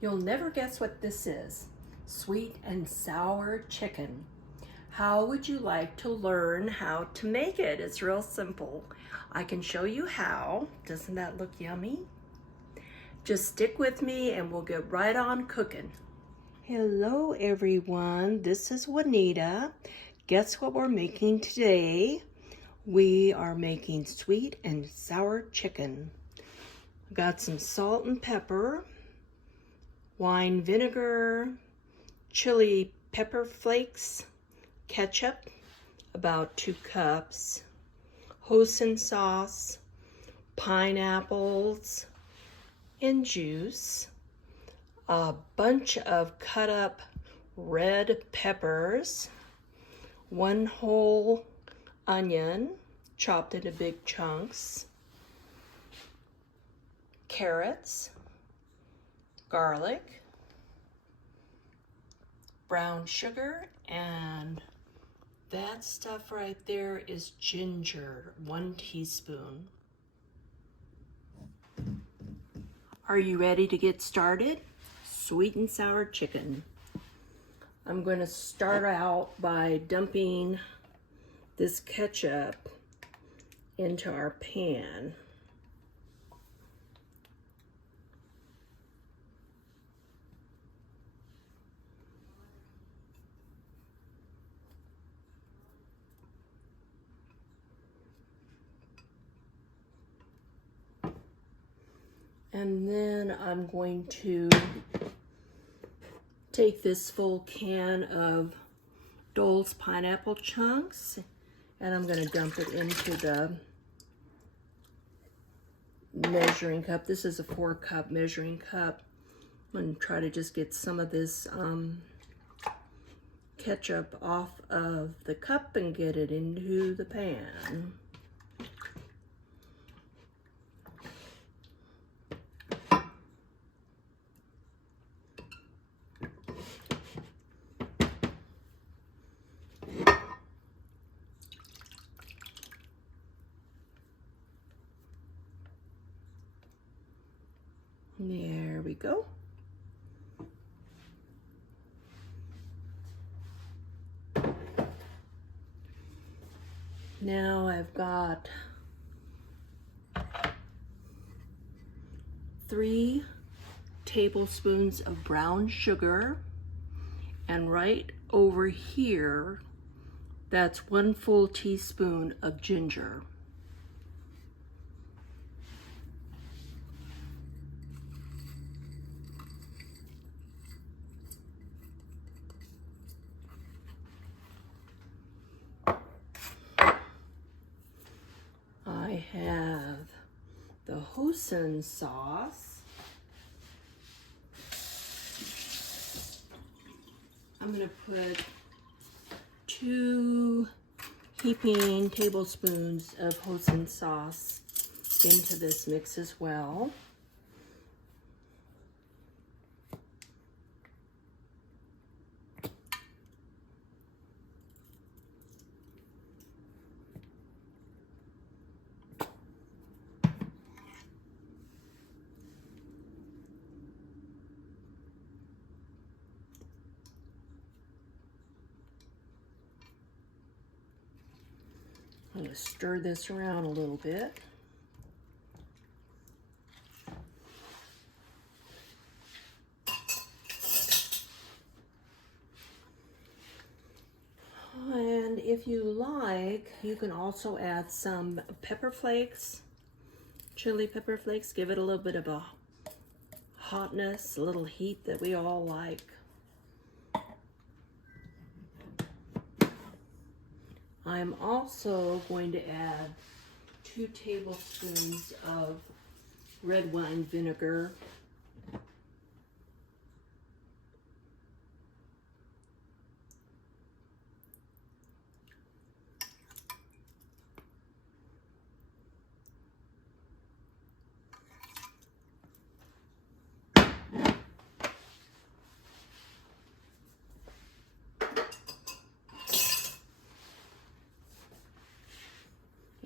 You'll never guess what this is. Sweet and sour chicken. How would you like to learn how to make it? It's real simple. I can show you how. Doesn't that look yummy? Just stick with me and we'll get right on cooking. Hello everyone, this is Juanita. Guess what we're making today? We are making sweet and sour chicken. Got some salt and pepper, wine vinegar, chili pepper flakes, ketchup, about 2 cups, hoisin sauce, pineapples and juice, a bunch of cut up red peppers, 1 whole onion chopped into big chunks, carrots, garlic, brown sugar, and that stuff right there is ginger, 1 teaspoon. Are you ready to get started? Sweet and sour chicken. I'm going to start out by dumping this ketchup into our pan. And then I'm going to take this full can of Dole's pineapple chunks and I'm going to dump it into the measuring cup. This is a 4-cup measuring cup. I'm going to try to just get some of this ketchup off of the cup and get it into the pan. There we go. Now I've got 3 tablespoons of brown sugar, and right over here, that's 1 full teaspoon of ginger. I have the hoisin sauce. I'm going to put 2 heaping tablespoons of hoisin sauce into this mix as well. I'm going to stir this around a little bit. And if you like, you can also add some pepper flakes, chili pepper flakes. Give it a little bit of a hotness, a little heat that we all like. I'm also going to add 2 tablespoons of red wine vinegar.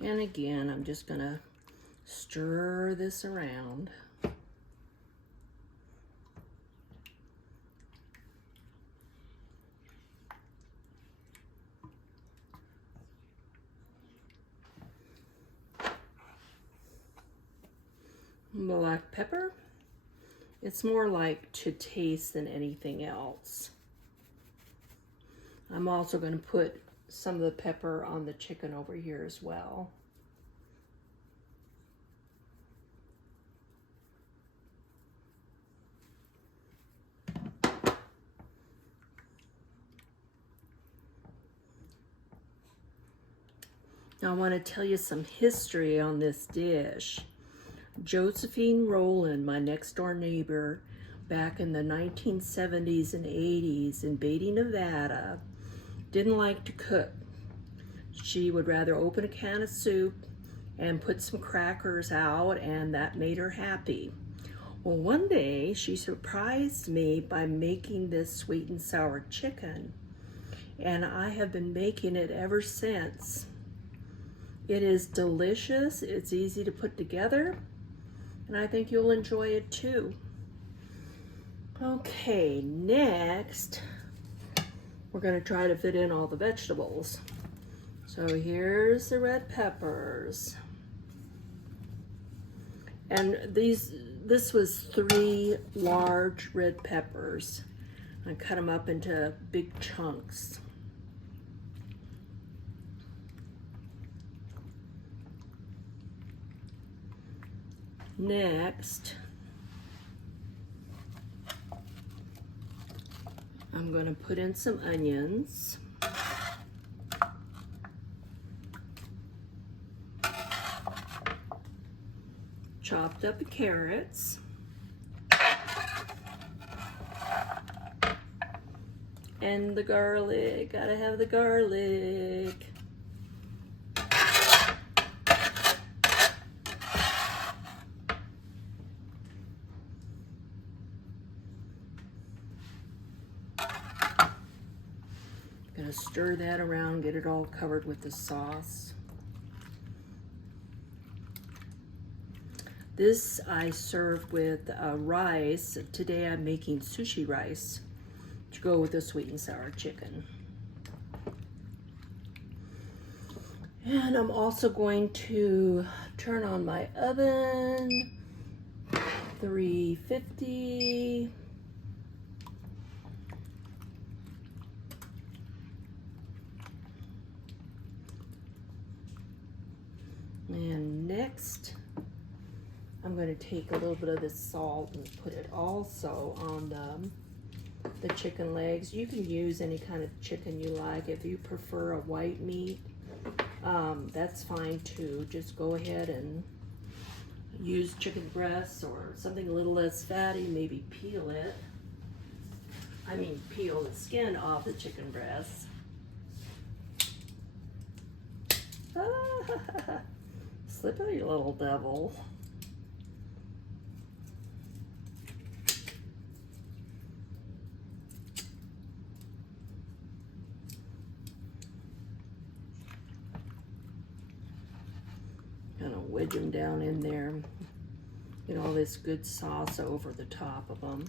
And again, I'm just gonna stir this around. black pepper. It's more like to taste than anything else. I'm also going to put some of the pepper on the chicken over here as well. Now I want to tell you some history on this dish. Josephine Rowland, my next door neighbor, back in the 1970s and 80s in Beatty, Nevada, didn't like to cook. She would rather open a can of soup and put some crackers out, and that made her happy. Well, one day she surprised me by making this sweet and sour chicken, and I have been making it ever since. It is delicious, it's easy to put together, and I think you'll enjoy it too. Okay, next, we're going to try to fit in all the vegetables. So here's the red peppers. And this was 3 large red peppers. I cut them up into big chunks. Next, I'm going to put in some onions. Chopped up carrots. And the garlic, gotta have the garlic. Gonna stir that around, get it all covered with the sauce. This I serve with rice. Today I'm making sushi rice to go with the sweet and sour chicken. And I'm also going to turn on my oven, 350. And next, I'm going to take a little bit of this salt and put it also on the chicken legs. You can use any kind of chicken you like. If you prefer a white meat, that's fine too. Just go ahead and use chicken breasts or something a little less fatty. Maybe peel it. I mean, peel the skin off the chicken breast. Slip out, you little devil. Kind of wedge them down in there. Get all this good sauce over the top of them.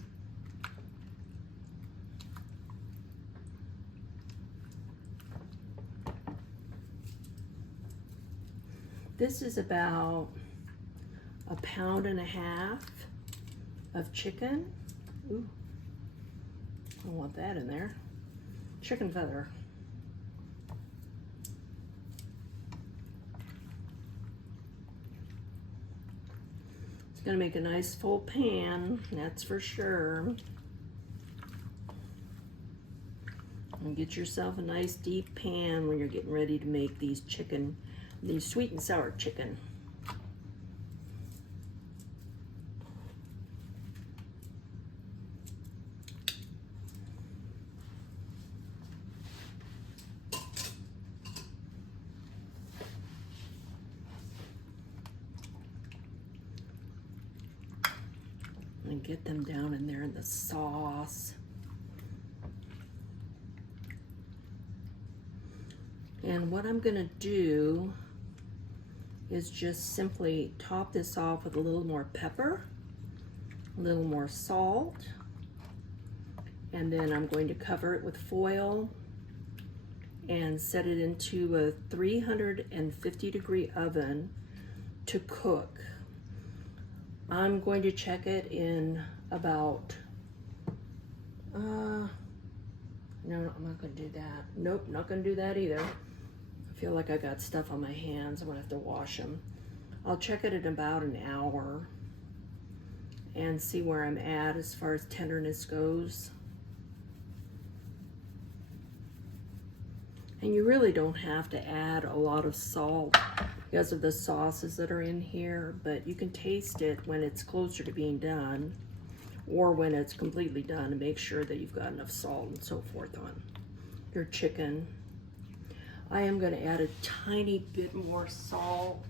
This is about 1.5 pounds of chicken. Ooh, I don't want that in there. Chicken feather. It's gonna make a nice full pan, that's for sure. And get yourself a nice deep pan when you're getting ready to make these sweet and sour chicken. And get them down in there in the sauce. And what I'm gonna do is just simply top this off with a little more pepper, a little more salt, and then I'm going to cover it with foil and set it into a 350-degree oven to cook. I'm going to check it in about, no, I'm not going to do that. Nope, not going to do that either. I feel like I got stuff on my hands. I'm going to have to wash them. I'll check it in about an hour and see where I'm at as far as tenderness goes. And you really don't have to add a lot of salt because of the sauces that are in here, but you can taste it when it's closer to being done or when it's completely done, and make sure that you've got enough salt and so forth on your chicken. I am going to add a tiny bit more salt.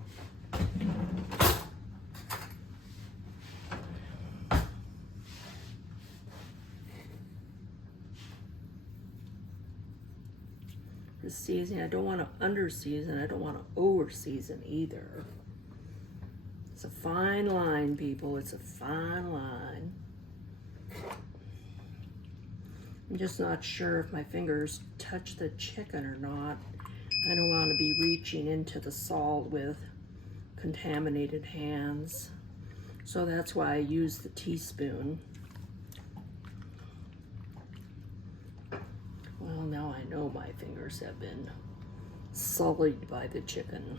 The seasoning, I don't want to under season, I don't want to over season either. It's a fine line, people, it's a fine line. I'm just not sure if my fingers touch the chicken or not. I don't want to be reaching into the salt with contaminated hands. So that's why I use the teaspoon. Well, now I know my fingers have been sullied by the chicken.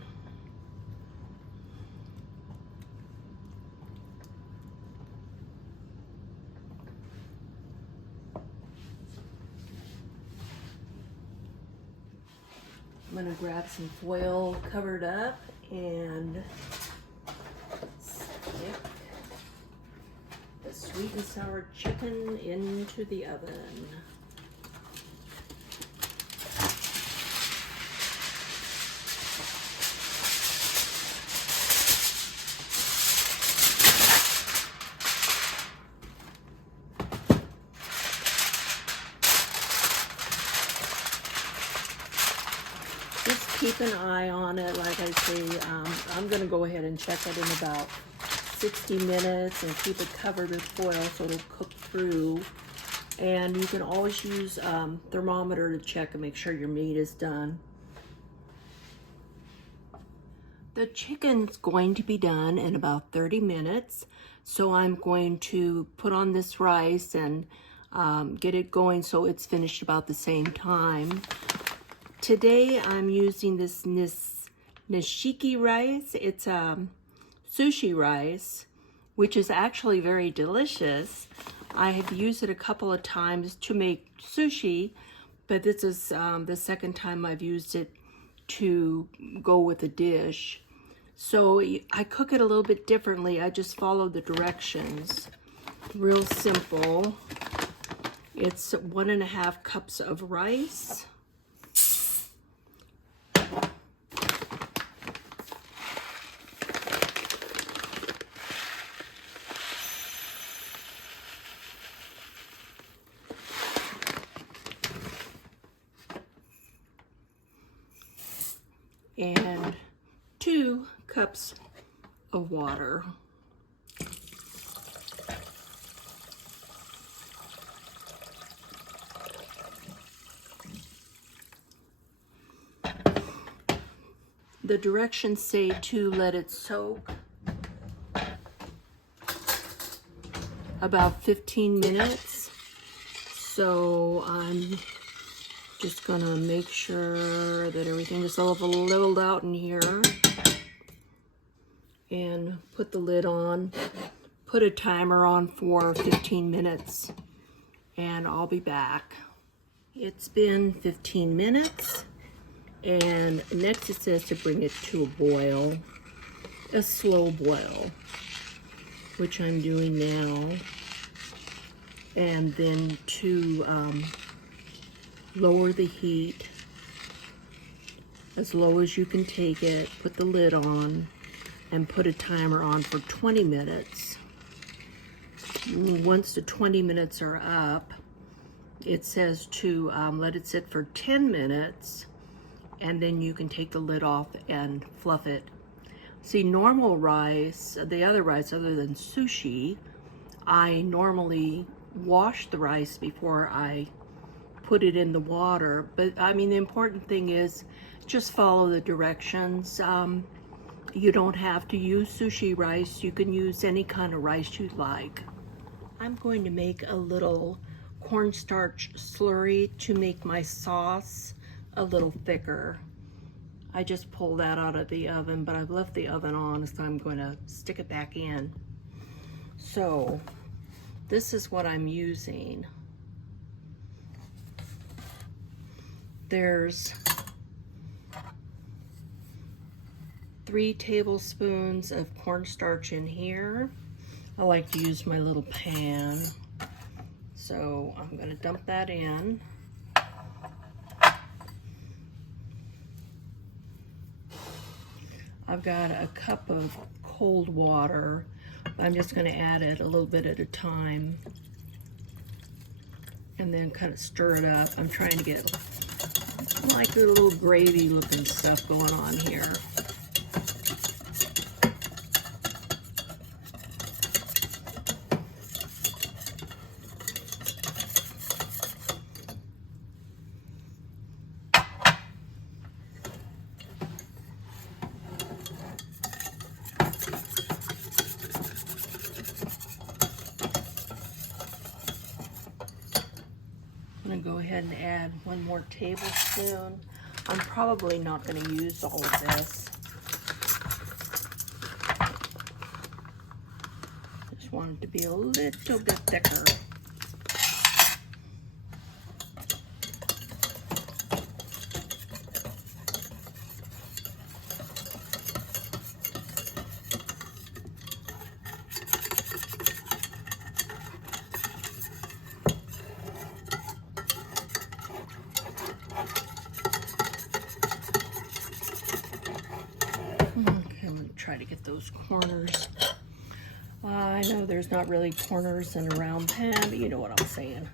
I'm gonna grab some foil, cover it up, and stick the sweet and sour chicken into the oven. Just keep an eye on it. Like I say, I'm going to go ahead and check it in about 60 minutes and keep it covered with foil so it'll cook through. And you can always use thermometer to check and make sure your meat is done. The chicken's going to be done in about 30 minutes. So I'm going to put on this rice and get it going so it's finished about the same time. Today I'm using this nishiki rice. It's sushi rice, which is actually very delicious. I have used it a couple of times to make sushi, but this is the second time I've used it to go with a dish. So I cook it a little bit differently. I just follow the directions. Real simple. It's 1.5 cups of rice. And 2 cups of water. The directions say to let it soak about 15 minutes. So I'm just gonna make sure that everything is all leveled out in here. And put the lid on, put a timer on for 15 minutes, and I'll be back. It's been 15 minutes, and next it says to bring it to a boil, a slow boil, which I'm doing now, and then to lower the heat as low as you can take it, put the lid on, and put a timer on for 20 minutes. Once the 20 minutes are up, it says to let it sit for 10 minutes, and then you can take the lid off and fluff it. See, normal rice, the other rice other than sushi, I normally wash the rice before I put it in the water. But I mean, the important thing is just follow the directions. You don't have to use sushi rice. You can use any kind of rice you like. I'm going to make a little cornstarch slurry to make my sauce a little thicker. I just pulled that out of the oven, but I've left the oven on, so I'm going to stick it back in. So this is what I'm using. There's 3 tablespoons of cornstarch in here. I like to use my little pan. So I'm going to dump that in. I've got a cup of cold water. I'm just going to add it a little bit at a time and then kind of stir it up. I'm trying to get like a little gravy looking stuff going on here. I'm going to go ahead and add 1 more tablespoon. I'm probably not going to use all of this. Just want it to be a little bit thicker. Try to get those corners. I know there's not really corners in a round pan, but you know what I'm saying.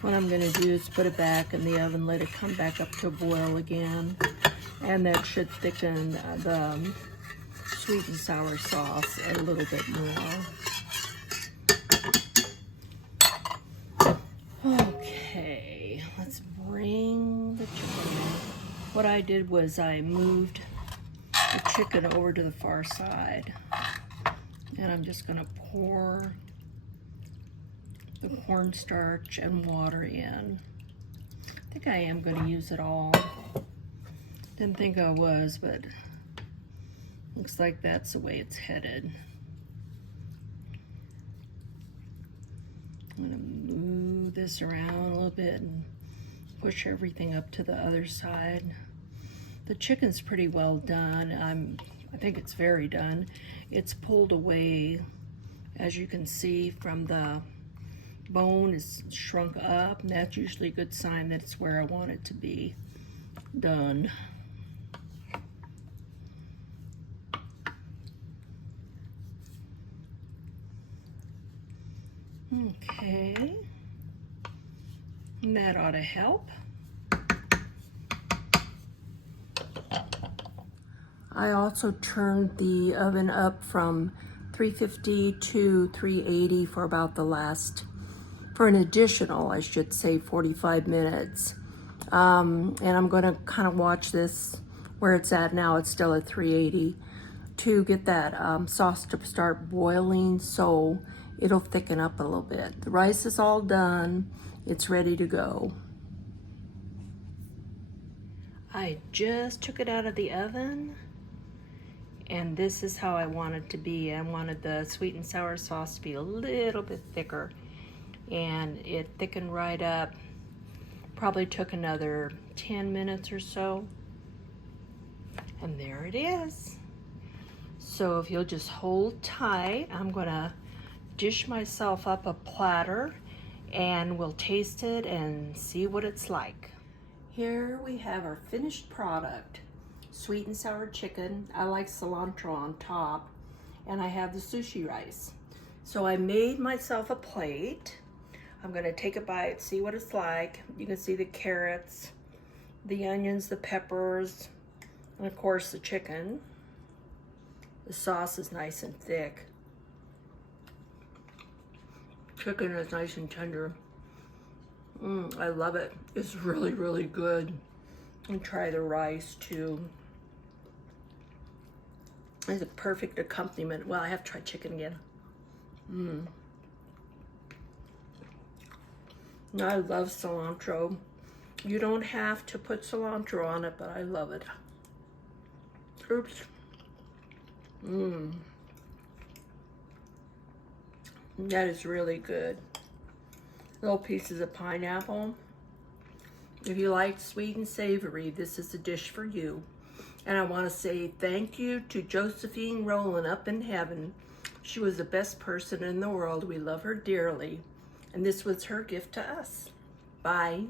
What I'm going to do is put it back in the oven, let it come back up to a boil again, and that should thicken the sweet and sour sauce a little bit more. Okay, let's bring the chicken in. What I did was I moved the chicken over to the far side, and I'm just going to pour the cornstarch and water in. I think I am going to use it all. Didn't think I was, but looks like that's the way it's headed. I'm going to move this around a little bit and push everything up to the other side. The chicken's pretty well done. I think it's very done. It's pulled away, as you can see, from the bone is shrunk up, and that's usually a good sign that it's where I want it to be done. Okay, and that ought to help. I also turned the oven up from 350 to 380 for about for an additional, I should say, 45 minutes. And I'm gonna kind of watch this where it's at now. It's still at 380 to get that sauce to start boiling, so it'll thicken up a little bit. The rice is all done. It's ready to go. I just took it out of the oven, and this is how I want it to be. I wanted the sweet and sour sauce to be a little bit thicker, and it thickened right up. Probably took another 10 minutes or so, and there it is. So if you'll just hold tight, I'm gonna dish myself up a platter and we'll taste it and see what it's like. Here we have our finished product. Sweet and sour chicken. I like cilantro on top, and I have the sushi rice. So I made myself a plate. I'm gonna take a bite, see what it's like. You can see the carrots, the onions, the peppers, and of course the chicken. The sauce is nice and thick. Chicken is nice and tender. I love it. It's really, really good. And try the rice too. It's a perfect accompaniment. Well, I have to try chicken again. I love cilantro. You don't have to put cilantro on it, but I love it. Oops. That is really good. Little pieces of pineapple. If you like sweet and savory, this is a dish for you. And I want to say thank you to Josephine Rowland up in heaven. She was the best person in the world. We love her dearly. And this was her gift to us. Bye.